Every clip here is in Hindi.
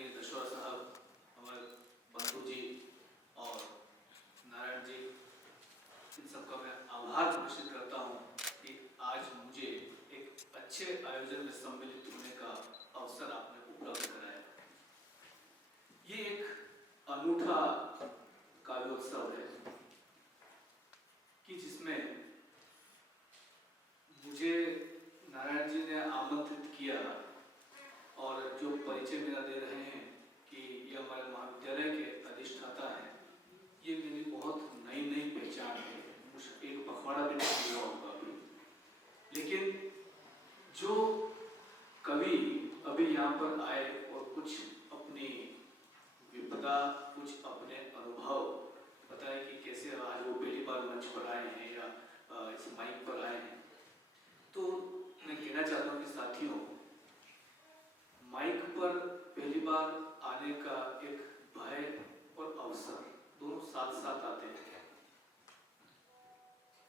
आदरणीय दशोरा साहब, हमारे बंधु जी और नारायण जी, इन सबका मैं आभार प्रदर्शित करता हूँ कि आज मुझे एक अच्छे आयोजन में सम्मिलित होने का अवसर आपने उपलब्ध कराया। ये एक अनूठा काव्योत्सव है कि जिसमें मुझे नारायण जी ने आमंत्रित किया और जो परिचय मेरा दे रहे हैं कि ये हमारे महाविद्यालय के अधिष्ठाता हैं, ये मेरी बहुत नई नई पहचान है। मुझे एक पखवाड़ा भी नहीं हुआ होगा अभी, लेकिन जो कवि अभी यहाँ पर आए और कुछ अपनी विपदा, कुछ अपने अनुभव बताए कि कैसे आज वो पहली बार मंच पर आए हैं या इस माइक पर आए हैं, तो मैं कहना चाहता हूँ कि साथियों, माइक पर पहली बार आने का एक भय और अवसर दोनों साथ साथ आते हैं।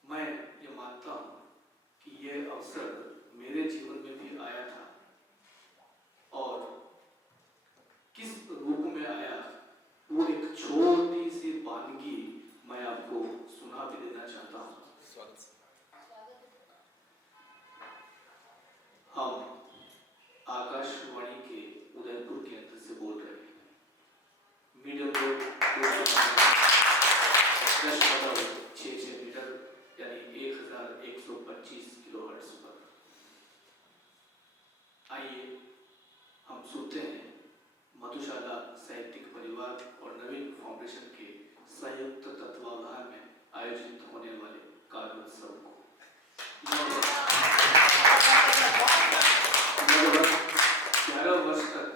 मैं ये मानता हूँ कि ये अवसर मेरे जीवन में भी आया था और किस रूप में आया वो एक छोटी सी वानगी मैं आपको सुना भी देना चाहता हूँ। हम आकाशवाणी के उदयपुर केंद्र से बोल रहे हैं। मीडियम वेव 6 मीटर यानी 1125 किलोहर्ट्ज पर। आइए हम सुनते हैं मधुशाला साहित्यिक परिवार और नवीन फाउंडेशन के संयुक्त तत्वावधान में आयोजित होने वाले काव्योत्सव को। 11 वर्ष तक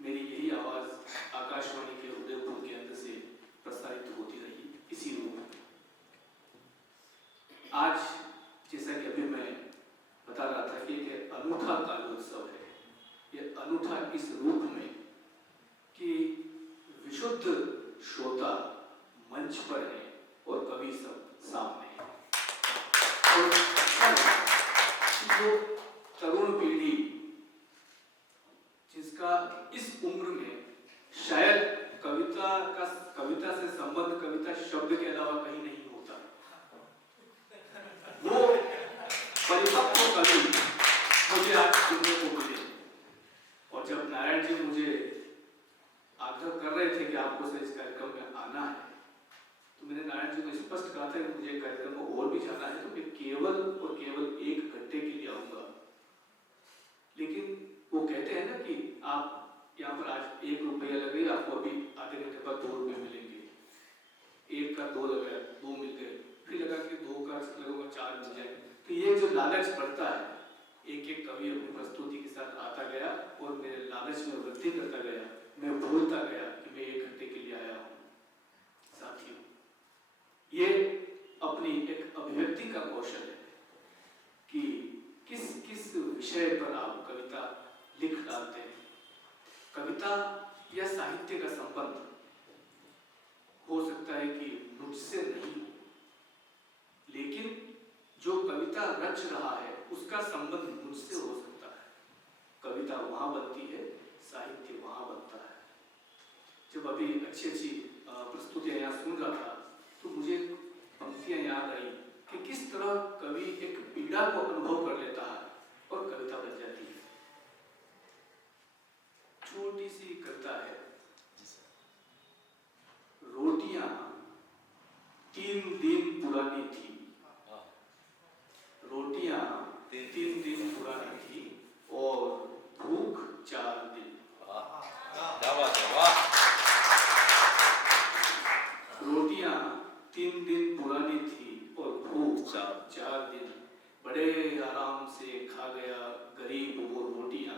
मेरी यही आवाज आकाशवाणी के उदयपुर केंद्र से प्रसारित होती रही इसी रूप में। आज जैसा कि अभी मैं बता रहा था कि एक अनूठा काव्योत्सव है। ये अनूठा इस रूप में कि विशुद्ध श्रोता मंच पर है और कवि सब सामने है। जो तरुण पीढ़ी जिसका इस उम्र में शायद कविता से संबंध कविता शब्द के अलावा कहीं नहीं होता, वो परिपक्व कवि मुझे आज सुनने को मिले। और जब नारायण जी मुझे आग्रह कर रहे थे कि आपको से इस कार्यक्रम में आना है, तो मैंने नारायण जी को स्पष्ट कहा था कि मुझे कार्यक्रम में और भी जाना है, तो मैं केवल और केवल 1 घंटे के लिए आऊंगा। लेकिन वो कहते हैं ना कि आप यहाँ पर आज 1 रुपया लगे, आपको अभी आधे घंटे बाद 2 रुपये मिलेंगे। 1 का 2 लगा, 2 मिल गए, फिर लगा कि 2 का लगेगा 4 मिल जाए। तो ये जो लालच बढ़ता है, एक एक कवि अपनी प्रस्तुति के साथ आता गया और मेरे लालच में वृद्धि करता गया। मैं भूलता गया कि मैं 1 घंटे के लिए आया हूँ। साथियों, ये अपनी एक अभिव्यक्ति का कौशल है कि किस किस विषय पर आप कविता लिख डालते हैं। कविता या साहित्य का संबंध हो सकता है कि मुझसे नहीं हो, लेकिन जो कविता रच रहा है उसका संबंध मुझसे हो सकता है। कविता वहां बनती है, साहित्य वहां बनता है। जब अभी अच्छी अच्छी प्रस्तुतियां यहाँ सुन रहा था तो मुझे पंक्तियां याद आई कि किस तरह कवि एक पीड़ा को अनुभव कर लेता है और कविता बन जाती है। छोटी सी कविता है। रोटियां 3 दिन पुरानी थी, रोटियां 3 दिन पुरानी थी और भूख 4 दिन। क्या बात है, वाह। रोटियां 3 दिन पुरानी थी और भूख 4 दिन। बड़े आराम से खा गया गरीब वो रोटियां,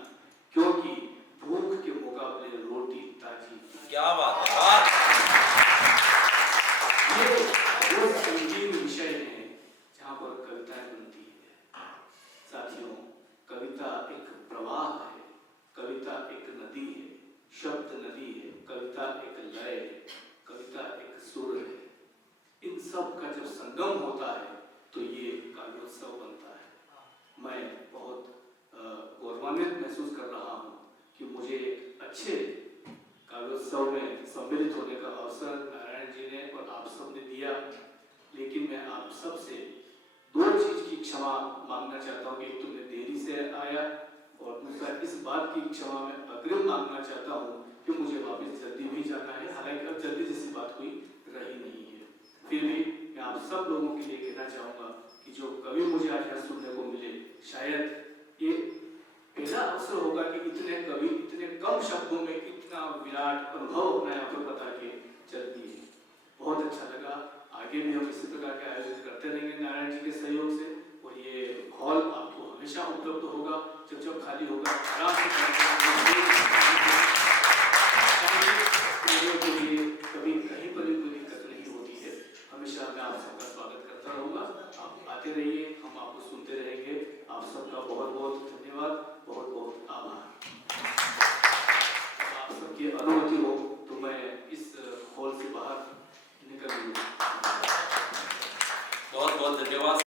क्योंकि भूख के मुकाबले रोटी ताजी। क्या बात है, वाह। ये वो संगीन विषय है जहाँ पर कविताएं बनती है। साथियों, कविता एक प्रवाह है, कविता एक नदी है, शब्द नदी है, कविता एक लय है, कविता एक सुर है। इन सब का जब संगम होता है तो ये काव्योत्सव बनता है। मैं बहुत गौरवान्वित महसूस कर रहा हूँ कि मुझे एक अच्छे उत्सव में सम्मिलित होने का अवसर नारायण जी ने और आप सब ने दिया। लेकिन मैं आप सब से दो चीज की क्षमा मांगना चाहता हूँ। एक तो मैं देरी से आया और दूसरा इस बात की क्षमा मैं अग्रिम मांगना चाहता हूँ कि मुझे वापस जल्दी भी जाना है। हालांकि अब जल्दी जैसी बात कोई रही नहीं है, फिर भी मैं आप सब लोगों के लिए कहना चाहूँगा कि जो कवि मुझे आज यहाँ सुनने को मिले, शायद ये पहला अवसर होगा कि इतने कवि इतने कम शब्दों में इतना विराट अनुभव अपना यहाँ पर बता के चल दिए। बहुत अच्छा लगा। आगे भी हम इसी प्रकार के आयोजन करते रहेंगे नारायण जी के सहयोग से, और ये हॉल आपको हमेशा उपलब्ध होगा। जब खाली होगा आराम से कभी कहीं पर भी कोई दिक्कत नहीं होती है। हमेशा मैं आप सबका स्वागत करता रहूँगा। आप आते रहिए, हम आपको सुनते रहेंगे। आप सबका बहुत बहुत धन्यवाद, बहुत बहुत आभार। आप सबकी अनुमति हो तो मैं इस हॉल से बाहर निकल लूँगा। बहुत बहुत धन्यवाद।